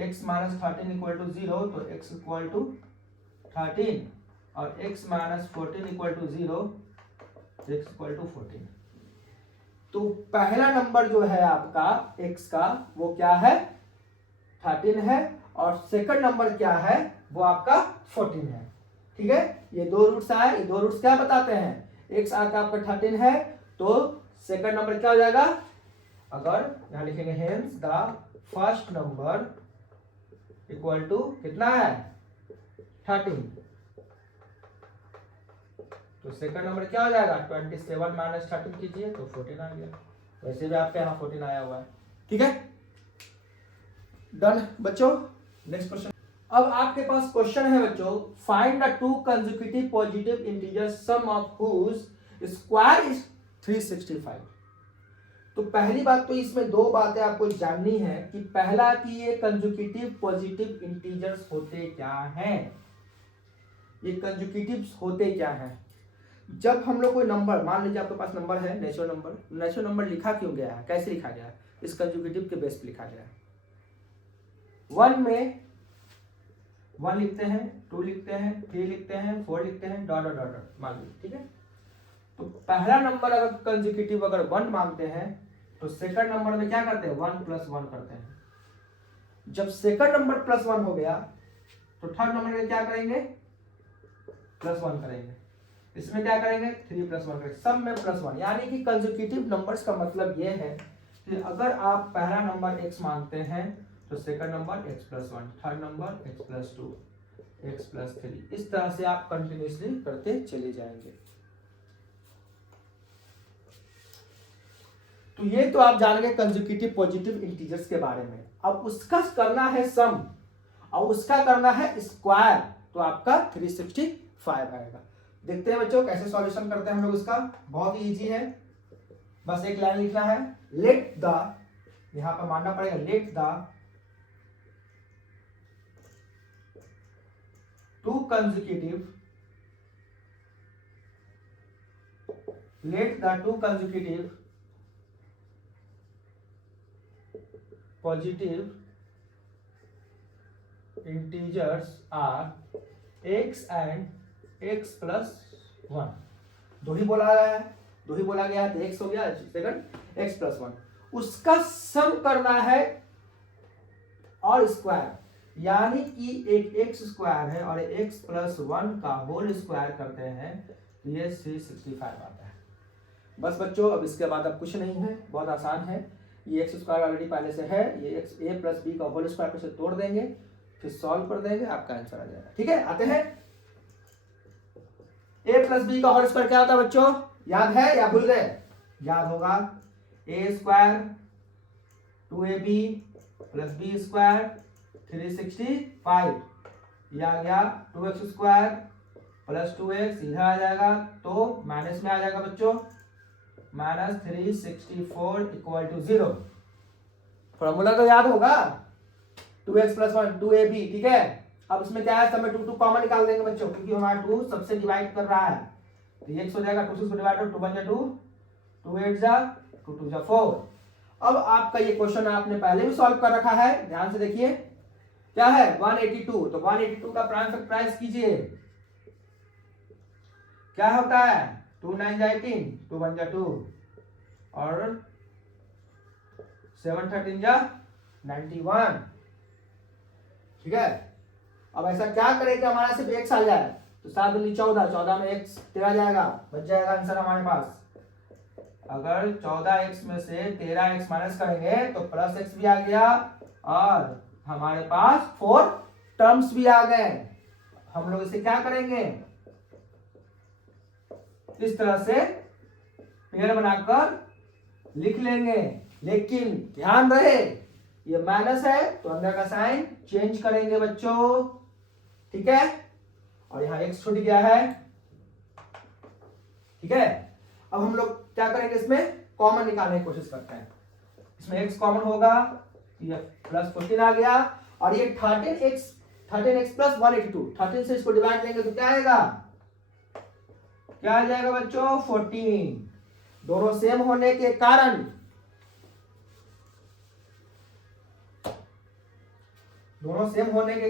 x minus 13 equal to 0, तो x इक्वल टू 13 और x minus 14 equal to 0, x equal to 14। तो पहला नंबर जो है आपका x का वो क्या है 13 है, और सेकंड नंबर क्या है वो आपका 14 है, ठीक है। ये दो रूट्स आए, ये दो रूट्स क्या बताते हैं, x आका आपका 13 है तो सेकंड नंबर क्या हो जाएगा, अगर यहां लिखेंगे hence the first number equal to कितना है 13, तो सेकंड नंबर क्या हो जाएगा 27 माइनस 13 कीजिए तो 14 आ गया। वैसे भी आपके यहाँ 14 आया हुआ है, ठीक है। डन बच्चों। Next question. अब आपके पास क्वेश्चन है बच्चों, find the two consecutive positive integers sum of whose square is 365। तो पहली बात तो इसमें दो बातें आपको जाननी है कि पहला कि ये कंजुकेटिव पॉजिटिव इंटीजर्स होते क्या हैं, ये कंजुकेटिव्स होते क्या हैं। जब हम लोग कोई नंबर, मान लीजिए आपके पास नंबर है नेचुरल नंबर लिखा क्यों गया है, कैसे लिखा गया है, इस कंजुकेटिव के बेस पे लिखा गया है। 1 में 1 लिखते हैं, 2 लिखते हैं, 3 लिखते हैं, 4 लिखते हैं, डॉट डॉट डॉट मान लीजिए, ठीक है। तो पहला नंबर अगर कंजुकेटिव अगर 1 मानते हैं तो सेकंड नंबर में क्या करते हैं, 1 + 1 करते हैं। जब सेकंड नंबर +1 हो गया तो थर्ड नंबर में क्या करेंगे, +1 करेंगे। इसमें क्या करेंगे, 3 + 1 करेंगे, सब में +1। यानी कि कंजुकेटिव नंबर्स का मतलब यह है कि अगर आप पहला नंबर x मानते हैं तो second number x + 1, third number x + 2, x + 3, इस तरह से आप कंटिन्यूसली करते चले जाएंगे। तो ये तो आप जान गए कंजुकेटिव पॉजिटिव इंटीजर्स के बारे में। अब उसका करना है सम और उसका करना है स्क्वायर, तो आपका 365 आएगा। देखते हैं बच्चों कैसे सॉल्यूशन करते हैं हम लोग इसका। बहुत ही इजी है, बस एक लाइन लिखना है, लेट द, यहां पर मानना पड़ेगा let the two conjugative positive integers are x and x + 1। दो ही बोला गया है तो x हो गया, सेकंड x + 1, उसका सम करना है और स्क्वायर, यानी कि एक x² है और x + 1 का होल स्क्वायर करते हैं तो ये 365 आता है। बस बच्चों अब इसके बाद अब कुछ नहीं है, बहुत आसान है। ये x² ऑलरेडी पहले से है, ये x a + b का होल स्क्वायर पर से तोड़ देंगे, फिर सॉल्व कर देंगे, आपका आंसर आ जाएगा। ठीक है, आते हैं। a + b का होल स्क्वायर क्या होता है बच्चों, याद है या भूल गए, याद होगा, a² 2ab + b² 365, ये आ गया 2x² + 2x, इधर आ जाएगा तो माइनस में आ जाएगा बच्चों, -364 = 0। फॉर्मूला तो याद होगा, 2x + 1 2ab, ठीक है। अब इसमें क्या है, सब में 2 कॉमन निकाल देंगे बच्चों, क्योंकि हमारा 2 सबसे डिवाइड कर रहा है, तो x हो जाएगा 2 से डिवाइड हो, 2 × 2, 2 8 जा 2 2 जा 4। अब आपका ये क्वेश्चन आपने पहले भी सॉल्व कर रखा है, ध्यान से देखिए क्या है 182, तो 182 का प्राइम फैक्टराइज कीजिए, क्या होता है 2 9 जा 18, 2 1 जा 2 और 7 13 जा 91, ठीक है। अब ऐसा क्या करें कि हमारा सिर्फ x आ जाए, तो 7 दूनी 14, 14 में x 13 जाएगा, बच जाएगा आंसर हमारे पास। अगर 14x में से 13x माइनस करेंगे तो +x भी आ गया और हमारे पास 4 टर्म्स भी आ गए। हम लोग इसे क्या करेंगे, इस तरह से पेयर बनाकर लिख लेंगे, लेकिन ध्यान रहे ये माइनस है तो अंदर का साइन चेंज करेंगे बच्चों, ठीक है। और यहाँ x छूट गया है, ठीक है। अब हम लोग क्या करेंगे, इसमें कॉमन निकालने की कोशिश करते हैं। इसमें x कॉमन होगा, ये +14 आ गया और ये 13x + 182, 13 से इसको डिवाइड करेंगे तो क्या आएगा, क्या आ जाएगा बच्चों 14। दोनों सेम होने के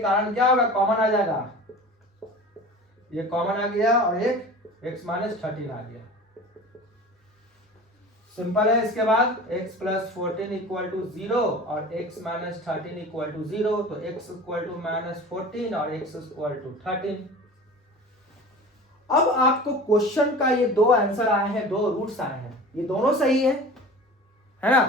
कारण क्या होगा, कॉमन आ जाएगा, ये कॉमन आ गया और एक x - 13 आ गया, सिंपल है। इसके बाद x + 14 = 0 और x - 13 = 0, तो x = -14 और x = 13। अब आपको क्वेश्चन का ये 2 आंसर आए हैं, 2 रूट्स आए हैं, ये दोनों सही है ना,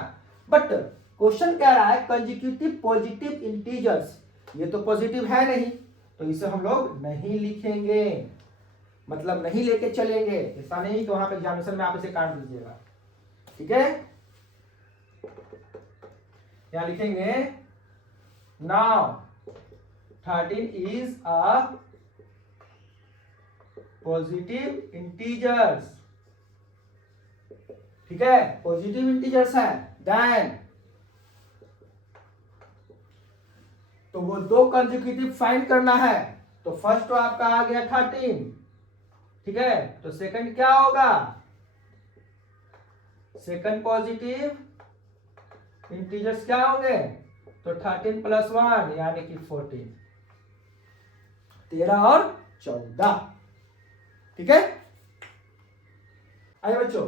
बट क्वेश्चन कह रहा है कंसेक्यूटिव पॉजिटिव इंटीजर्स, ये तो पॉजिटिव है नहीं, तो इसे हम लोग नहीं लिखेंगे, मतलब नहीं लेके चलेंगे। ऐसा नहीं कि वहां पे एग्जामिनेशन में आप इसे काट दीजिएगा, ठीक है। यहां लिखेंगे now 13 is a positive integers, ठीक है, पॉजिटिव इंटीजर्स है, देन तो वो दो कंसेक्यूटिव फाइंड करना है। तो फर्स्ट तो आपका आ गया 13, ठीक है, तो सेकंड क्या होगा, सेकंड पॉजिटिव इंटीजर्स क्या होंगे, तो 13 + 1 यानी कि 14, 13 और 14, ठीक है। आइए बच्चों,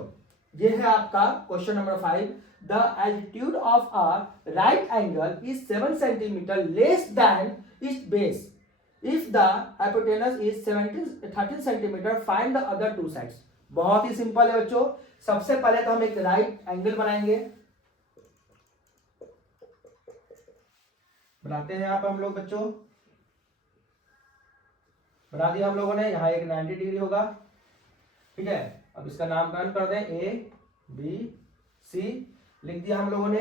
ये है आपका question number 5। The altitude of a right angle is 7 centimetre less than it's base if the hypotenuse is 13 centimetre, find the other two sides. बहुत ही सिंपल है बच्चों। सबसे पहले तो हम एक राइट एंगल बनाएंगे, बनाते हैं यहाँ पे हम लोग बच्चों, बना दिया हम लोगों ने। यहाँ एक 90 डिग्री होगा, ठीक है। अब इसका नामकरण कर दें ABC, लिख दिया हम लोगों ने।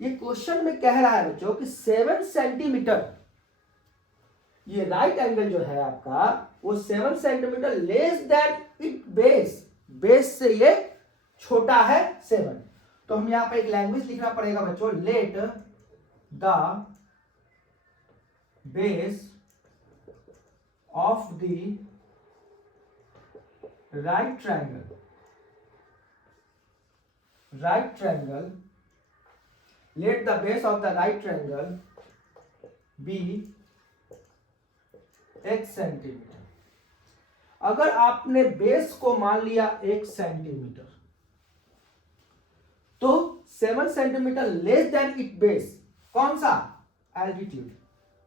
ये क्वेश्चन में कह रहा है बच्चों कि 7 सेंटीमीटर, ये राइट एंगल जो है आपका वो 7 centimetre less than it base, base से ये छोटा है 7। तो हम यहां पर एक लैंग्वेज लिखना पड़ेगा बच्चों, let the base of the right triangle let the base of the right triangle be x centimetre. अगर आपने बेस को मान लिया 1 सेंटीमीटर, तो 7 centimetre less than it base, कौन सा, एल्टीट्यूड,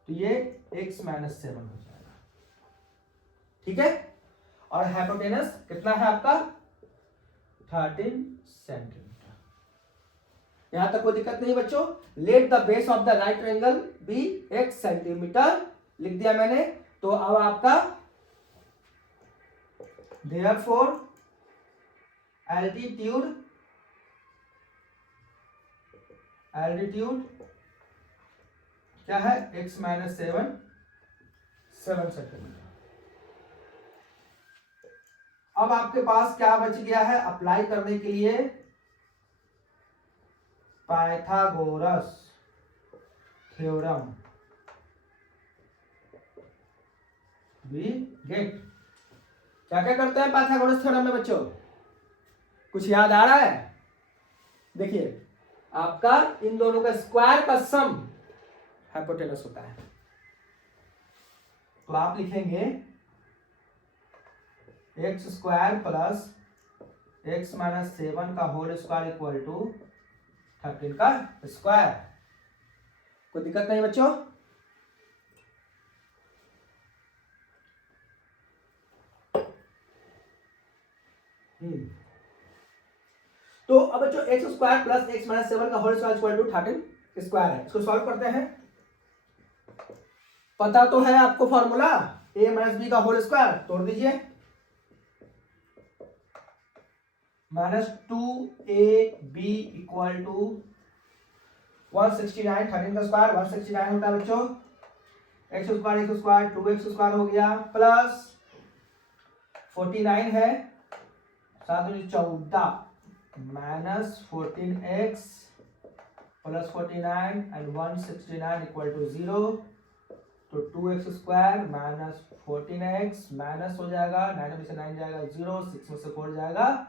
तो ये x - 7 हो जाएगा, ठीक है। और हाइपोटेनस कितना है आपका, 13 सेंटीमीटर। यहां तक कोई दिक्कत नहीं बच्चों। Let the base of the right triangle be x centimetre, लिख दिया मैंने। तो अब आपका देयरफॉर एल्टीट्यूड क्या है, x - 7 सेंटीमीटर। अब आपके पास क्या बच गया है अप्लाई करने के लिए, पाइथागोरस थ्योरम। वी गेट, क्या क्या करते हैं पाइथागोरस थ्योरम में बच्चों, कुछ याद आ रहा है? देखिए, आपका इन दोनों का स्क्वायर का सम हाइपोटेनस होता है। तो आप लिखेंगे x² प्लस x - 7 का होल स्क्वायर इक्वल टू 13 का स्क्वायर। कोई दिक्कत नहीं बच्चों? तो अब बच्चों x² प्लस x - 7 का whole square equal to 13 square है। इसको सॉल्व करते हैं। पता तो है आपको फॉर्मूला, a - b का होल स्क्वायर, तोड़ दीजिए। -2ab इक्वल टू 169, 13 का स्क्वायर 169 होता है बच्चों। x² 2x² हो गया, प्लस 49 है, 7 × 14 -14x plus 49 and 169 equal to 0। तो 2x² - 14x माइनस हो जाएगा, 9 में से 9 जाएगा 0, 6 में से 4 जाएगा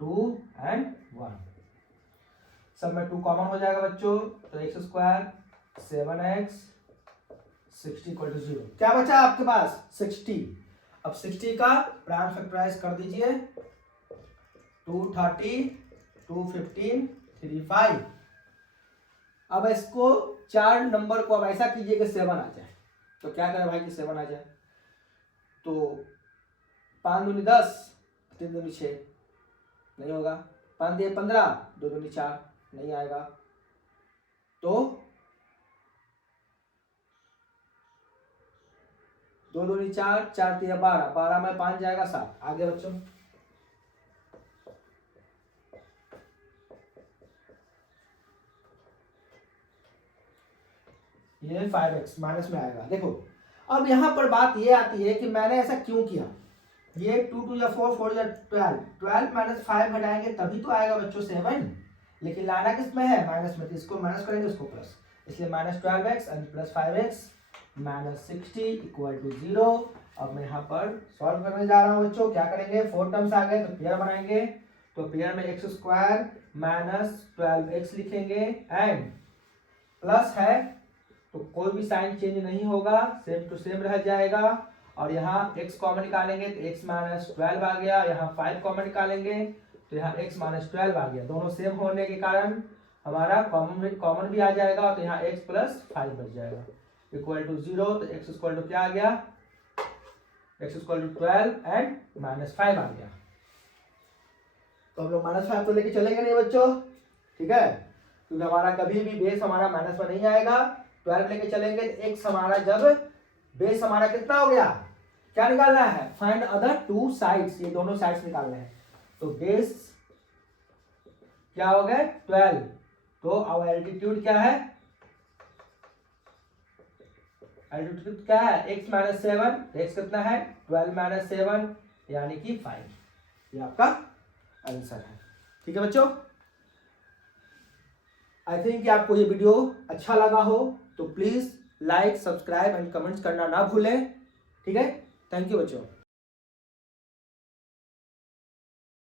2 एंड 1। सब में 2 कॉमन हो जाएगा बच्चों। तो x² 7x 60 इक्वल टू 0। क्या बचा आपके पास, 60। अब 60 का प्राइम फैक्टराइज कर दीजिए, 230 215 35। अब इसको 4 नंबर को अब ऐसा कीजिए कि 7 आ जाए। तो क्या करें भाई कि 7 आ जाए, तो 5 दूनी 10, 3 दूनी 6, नहीं होगा। 5 दिए 15, 2 दूनी 4, नहीं आएगा। तो 2 दूनी 4, 4 दिए 12, 12 में 5 जाएगा 7। आगे बच्चों, ये 5x माइनस में आएगा। देखो अब यहां पर बात ये आती है कि मैंने ऐसा क्यों किया। ये 2 2 या 4 4 या 12, 12 माइनस 5 घटाएंगे तभी तो आएगा बच्चों 7, लेकिन लाना किस में है, माइनस में, तो इसको माइनस करेंगे उसको प्लस, इसलिए minus 12x and plus 5x minus 60 equal to 0। अब मैं यहाँ पर सॉल्व करने जा रहा हूँ बच्चों। क्या करेंगे, 4 टर्म्स आ गए तो पेयर बनाएंगे, तो पेयर में x स्क्वायर माइनस 12x लिखेंगे एंड प्लस है तो कोई भी साइन चेंज नहीं होगा, सेम टू सेम रह जाएगा। और यहाँ x कॉमन निकालेंगे तो x माइनस 12 आ गया, यहाँ 5 कॉमन निकालेंगे तो यहाँ x माइनस 12 आ गया। दोनों सेम होने के कारण हमारा कॉमन भी आ जाएगा, तो यहाँ x प्लस 5 बच जाएगा इक्वल टू 0। तो x इक्वल टू क्या आ गया, x equal to 12 and minus 5 आ गया। तो हम लोग माइनस 5 तो लेके चलेंगे नहीं बच्चों, ठीक है, क्योंकि हमारा कभी भी बेस हमारा माइनस में नहीं आएगा। 12 लेके चलेंगे तो x हमारा जब बेस हमारा कितना हो गया, क्या निकालना है, फाइंड अदर टू साइड्स, ये दोनों साइड्स निकालने हैं। तो बेस क्या हो गए 12, तो अब एल्टीट्यूड क्या है, एल्टीट्यूड क्या है x माइनस 7, x कितना है 12 माइनस 7 यानी कि 5, ये आपका आंसर है। ठीक है बच्चों, आई थिंक कि आपको ये वीडियो अच्छा लगा हो तो please like, subscribe and comments करना ना भूलें। ठीक है, थैंक यू बच्चों।